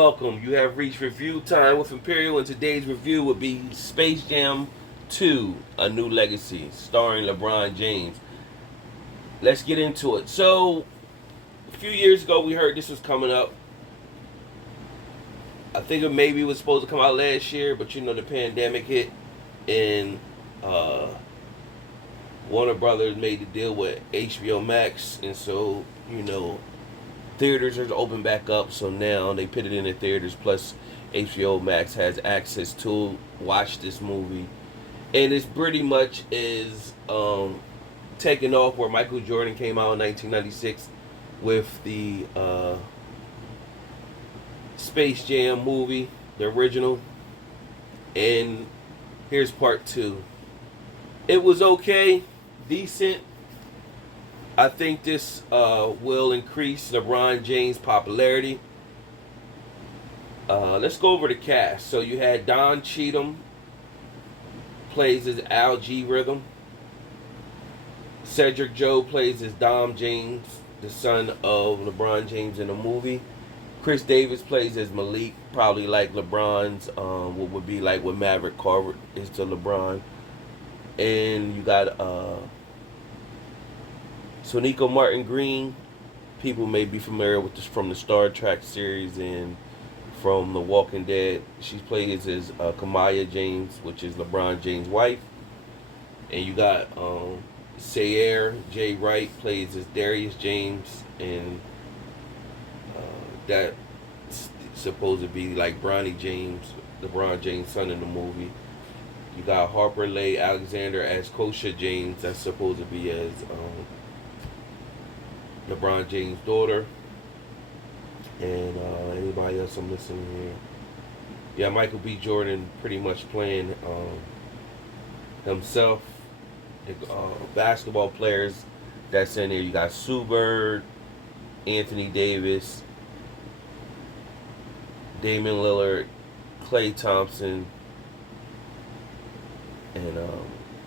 Welcome. You have reached review time with Imperial, and today's review would be Space Jam 2: A New Legacy, starring LeBron James. Let's get into it. So, a few years ago, we heard this was coming up. I think it maybe was supposed to come out last year, but the pandemic hit, and uh, Warner Brothers made the deal with HBO Max, and so theaters are open back up. So now they put it in the theaters. Plus, HBO Max has access to watch this movie, and it's pretty much is taking off where Michael Jordan came out in 1996 with the Space Jam movie, the original. And here's part two. It was okay, decent. I think this will increase LeBron James' popularity. Let's go over the cast. So you had Don Cheadle plays as Al G. Rhythm. Cedric Joe plays as Dom James, the son of LeBron James in the movie. Chris Davis plays as Malik, probably like LeBron's, what would be like what Maverick Carver is to LeBron. And you got Sonequa Martin Green. People may be familiar with this from the Star Trek series and from The Walking Dead. She plays as Kamaya James, which is LeBron James' wife. And you got Sayer J. Wright plays as Darius James, and that's supposed to be like Bronny James, LeBron James' son in the movie. You got Harper Leigh Alexander as Kosha James. That's supposed to be as LeBron James' daughter. And anybody else I'm listening here? Yeah, Michael B. Jordan pretty much playing himself. The basketball players that's in there. You got Sue Bird, Anthony Davis, Damian Lillard, Klay Thompson, and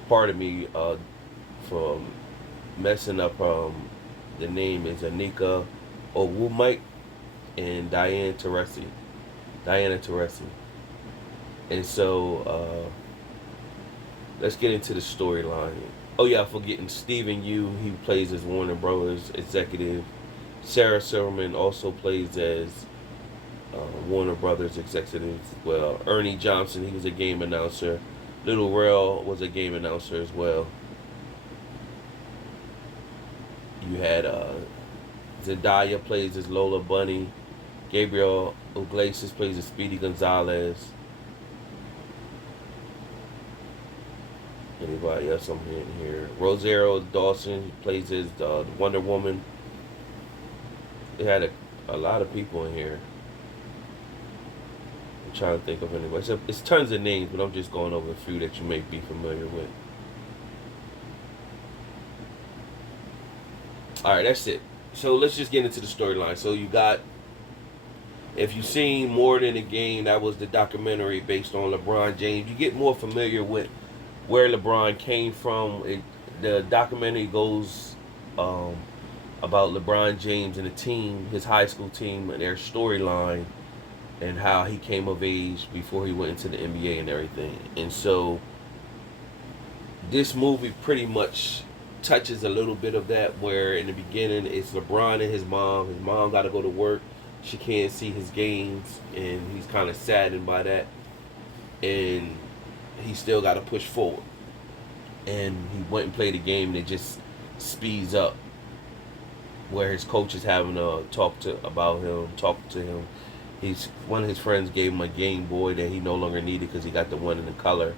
pardon me for messing up the name is Anika Owumike and Diana Taurasi. And so let's get into the storyline. Oh yeah, I'm forgetting Stephen Yu. He plays as Warner Brothers executive. Sarah Silverman also plays as Warner Brothers executive as well. Ernie Johnson, he was a game announcer. Little Rel was a game announcer as well. You had Zendaya plays as Lola Bunny. Gabriel Iglesias plays as Speedy Gonzalez. Anybody else I'm hearing here? Rosario Dawson plays as Wonder Woman. They had a lot of people in here. I'm trying to think of anybody. It's tons of names, but I'm just going over a few that you may be familiar with. Alright, that's it. So let's just get into the storyline. So you got, if you've seen More Than a Game, that was the documentary based on LeBron James. You get more familiar with where LeBron came from. The documentary goes about LeBron James and the team, his high school team, and their storyline, and how he came of age before he went into the NBA and everything. And so this movie pretty much touches a little bit of that, where in the beginning it's LeBron and his mom. His mom got to go to work. She can't see his games, and he's kind of saddened by that. And he still got to push forward. And he went and played a game that just speeds up, where his coach is having to talk to him. One of his friends gave him a Game Boy that he no longer needed because he got the one in the color.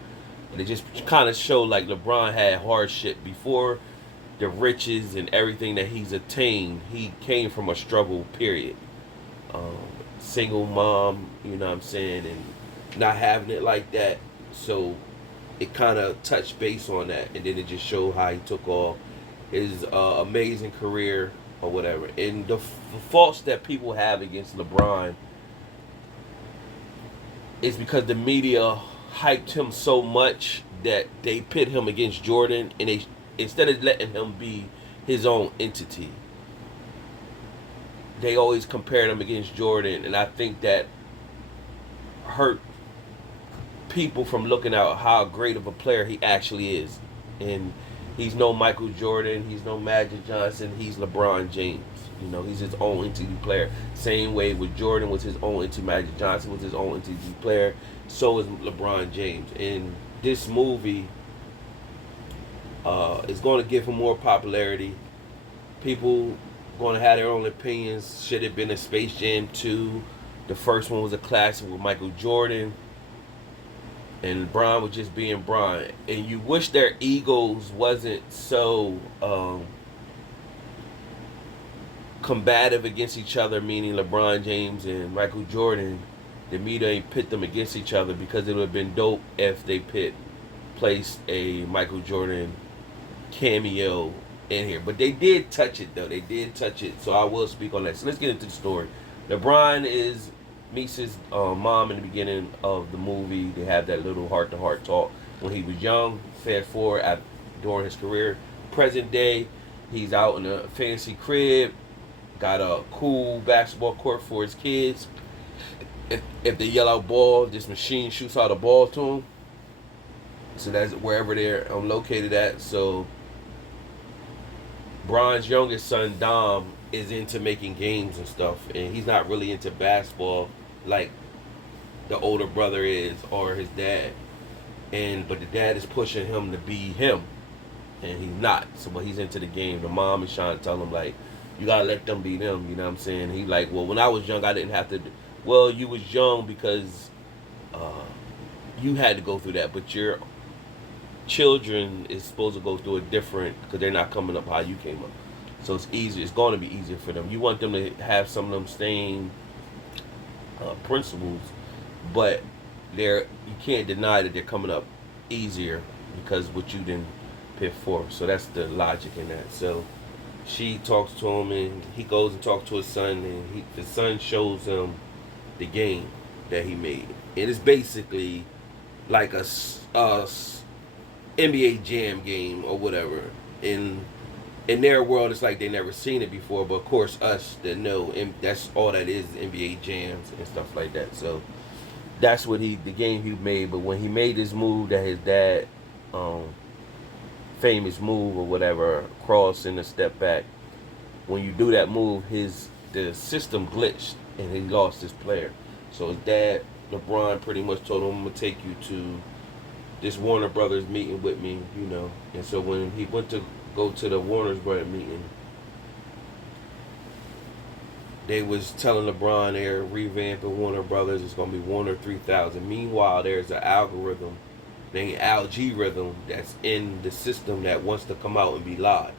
And it just kind of showed like LeBron had hardship before the riches and everything that he's attained. He came from a struggle period. Single mom, you know what I'm saying, and not having it like that. So it kind of touched base on that, and then it just showed how he took off his amazing career or whatever. And the faults that people have against LeBron is because the media hyped him so much that they pit him against Jordan, and they, instead of letting him be his own entity, they always compared him against Jordan. And I think that hurt people from looking at how great of a player he actually is. And he's no Michael Jordan, he's no Magic Johnson, he's LeBron James. You know, he's his own entity player. Same way with Jordan was his own entity, Magic Johnson was his own entity player. So is LeBron James. And this movie is going to give him more popularity. People going to have their own opinions. Should it have been a Space Jam 2? The first one was a classic with Michael Jordan. And Bron was just being Bron. And you wish their egos wasn't so combative against each other, meaning LeBron James and Michael Jordan. The media ain't pit them against each other, because it would have been dope if they placed a Michael Jordan cameo in here. But they did touch it, though. They did touch it. So I will speak on that. So let's get into the story. LeBron meets his mom in the beginning of the movie. They have that little heart-to-heart talk when he was young. Fast forward during his career. Present day, he's out in a fancy crib. Got a cool basketball court for his kids. If they yell out ball, this machine shoots out a ball to them. So that's wherever they're located at. So Bron's youngest son, Dom, is into making games and stuff. And he's not really into basketball like the older brother is, or his dad. But the dad is pushing him to be him. And he's not. So but he's into the game. The mom is trying to tell him, like, you gotta let them be them, you know what I'm saying? He like, well, when I was young, I didn't have to. Well, you was young because you had to go through that, but your children is supposed to go through it different, because they're not coming up how you came up. So it's easier. It's going to be easier for them. You want them to have some of them same principles, but you can't deny that they're coming up easier because what you didn't pit for. So that's the logic in that. So she talks to him, and he goes and talks to his son, and the son shows him the game that he made. And it's basically like a NBA Jam game or whatever. In their world, it's like they never seen it before. But of course, us that know, that's all that is, NBA Jams and stuff like that. So that's what the game he made. But when he made this move that his dad, famous move or whatever, cross and a step back. When you do that move, the system glitched and he lost his player. So his dad, LeBron, pretty much told him, I'm gonna take you to this Warner Brothers meeting with me, you know. And so when he went to go to the Warner Brothers meeting, they was telling LeBron they're revamping Warner Brothers. It's gonna be Warner 3000. Meanwhile, there's an algorithm named algorithm that's in the system that wants to come out and be live.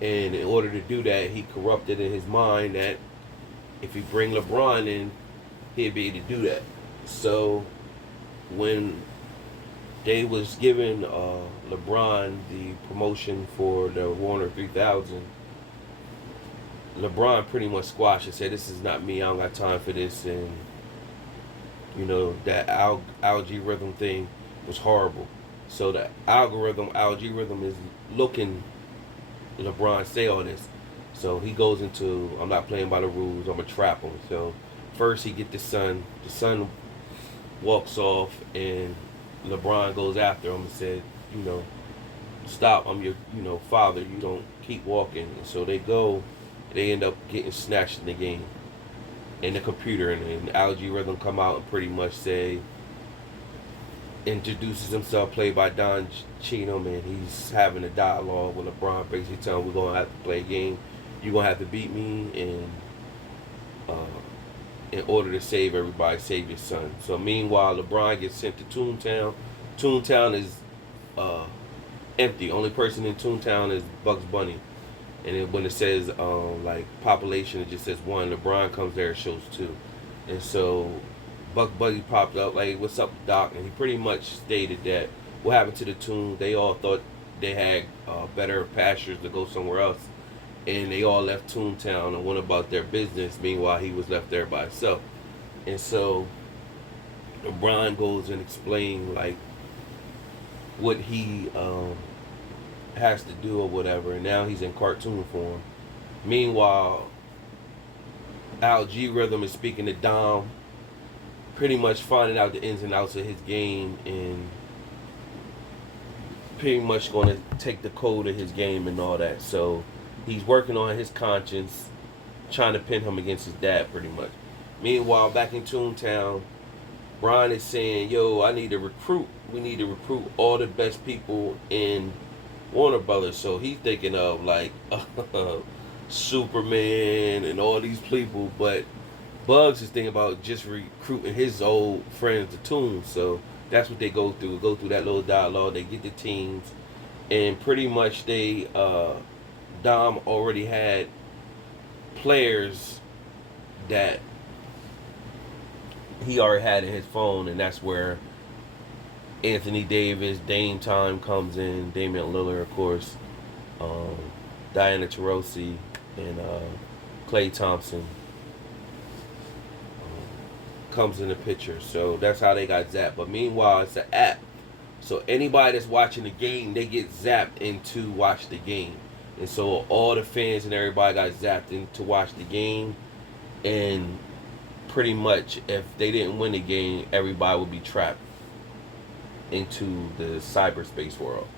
And in order to do that, he corrupted in his mind that if he bring LeBron in, he'd be able to do that. So when they was giving LeBron the promotion for the Warner 3000, LeBron pretty much squashed and said, this is not me, I don't got time for this. And you know, that algorithm thing was horrible. So the algorithm is looking LeBron say all this. So he goes into, I'm not playing by the rules, I'm gonna trap him. So first he get the son walks off, and LeBron goes after him and said, you know, stop, I'm your, you know, father, you don't keep walking. And so they end up getting snatched in the game, in the computer, and the algorithm come out and pretty much introduces himself, played by Don Cheadle, and he's having a dialogue with LeBron, basically telling him, we're going to have to play a game. You're going to have to beat me in order to save everybody, save your son. So meanwhile, LeBron gets sent to Toontown. Toontown is empty. Only person in Toontown is Bugs Bunny. And then when it says like population, it just says 1. LeBron comes there, it shows 2. And so Bugs Bunny popped up, like, what's up, Doc? And he pretty much stated that what happened to the Toon, they all thought they had better pastures to go somewhere else. And they all left Toontown and went about their business. Meanwhile, he was left there by himself. And so LeBron goes and explains, like, what he has to do or whatever. And now he's in cartoon form. Meanwhile, algorithm is speaking to Dom. pretty much finding out the ins and outs of his game and pretty much going to take the code of his game and all that. So he's working on his conscience, trying to pin him against his dad pretty much. Meanwhile, back in Toontown, Brian is saying, yo, I need to recruit. We need to recruit all the best people in Warner Brothers. So he's thinking of like Superman and all these people, but Bugs is thinking about just recruiting his old friends, the Toons. So that's what they go through. Go through that little dialogue. They get the teams, and pretty much they Dom already had players that he already had in his phone, and that's where Anthony Davis, Dame Time comes in, Damian Lillard, of course, Diana Taurasi, and Klay Thompson comes in the picture. So that's how they got zapped. But meanwhile, it's an app. So anybody that's watching the game, they get zapped into watch the game. And so all the fans and everybody got zapped in to watch the game. And pretty much if they didn't win the game, everybody would be trapped into the cyberspace world.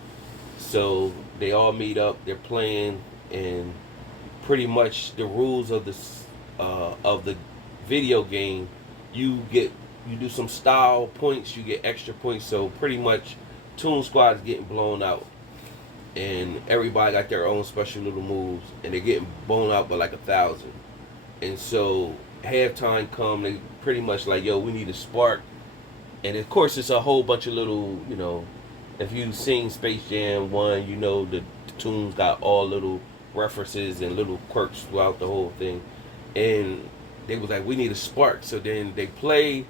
So they all meet up, they're playing, and pretty much the rules of the video game, you do some style points, you get extra points. So pretty much Toon Squad is getting blown out, and everybody got their own special little moves, and they're getting blown out by like 1,000. And so halftime come, they pretty much like, yo, we need a spark. And of course it's a whole bunch of little, if you've seen Space Jam 1, the Toons got all little references and little quirks throughout the whole thing. And they was like, we need a spark. So then they play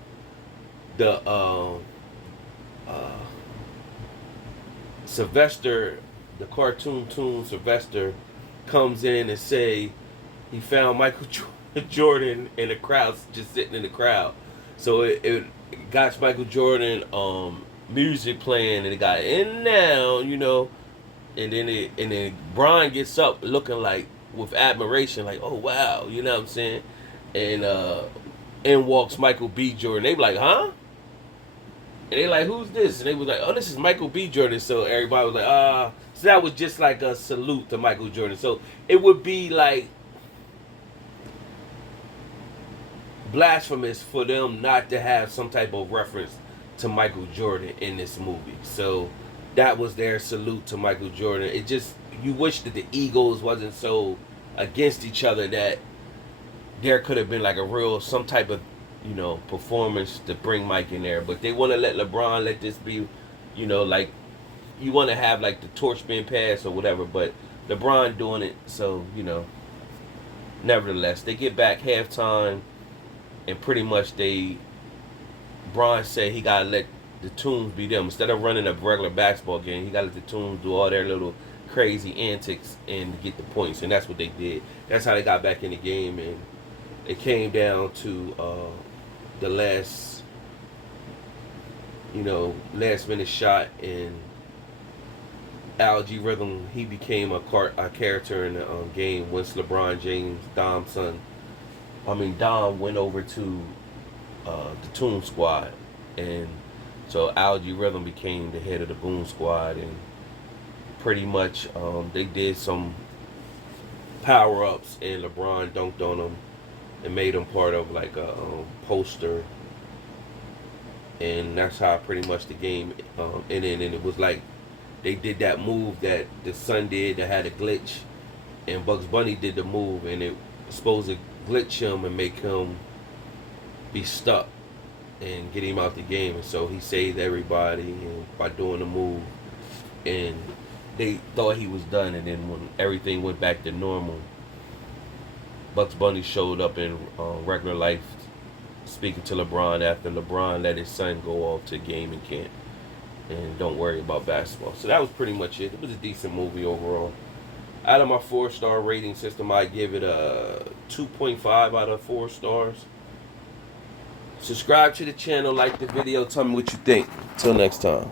the Sylvester, the cartoon Toon Sylvester comes in and say he found Michael Jordan in the crowd, just sitting in the crowd. So it got Michael Jordan music playing, and it got in now, and then Brian gets up looking like with admiration, like, oh wow, you know what I'm saying? And in walks Michael B. Jordan. They be like, huh? And they like, who's this? And they was like, oh, this is Michael B. Jordan. So everybody was like, so that was just like a salute to Michael Jordan. So it would be like blasphemous for them not to have some type of reference to Michael Jordan in this movie. So that was their salute to Michael Jordan. It just, you wish that the egos wasn't so against each other, that there could have been like a real, some type of, performance to bring Mike in there. But they want to let LeBron let this be, like, you want to have like the torch being passed or whatever, but LeBron doing it. So, nevertheless, they get back halftime, and pretty much Bron said he got to let the Toons be them. Instead of running a regular basketball game, he got to let the Toons do all their little crazy antics and get the points. And that's what they did. That's how they got back in the game. And it came down to the last minute shot. And Algae Rhythm, he became a character in the game once LeBron James, Dom went over to the Toon Squad, and so Algae Rhythm became the head of the Boom Squad, and pretty much they did some power-ups, and LeBron dunked on them and made him part of like a poster, and that's how pretty much the game ended. And it was like they did that move that the Sun did that had a glitch, and Bugs Bunny did the move, and it was supposed to glitch him and make him be stuck and get him out the game. And so he saved everybody and by doing the move, and they thought he was done. And then when everything went back to normal, Bugs Bunny showed up in regular life, speaking to LeBron after LeBron let his son go off to gaming camp and don't worry about basketball. So that was pretty much it. It was a decent movie overall. Out of my 4-star rating system, I give it a 2.5 out of 4 stars. Subscribe to the channel, like the video, tell me what you think. Till next time.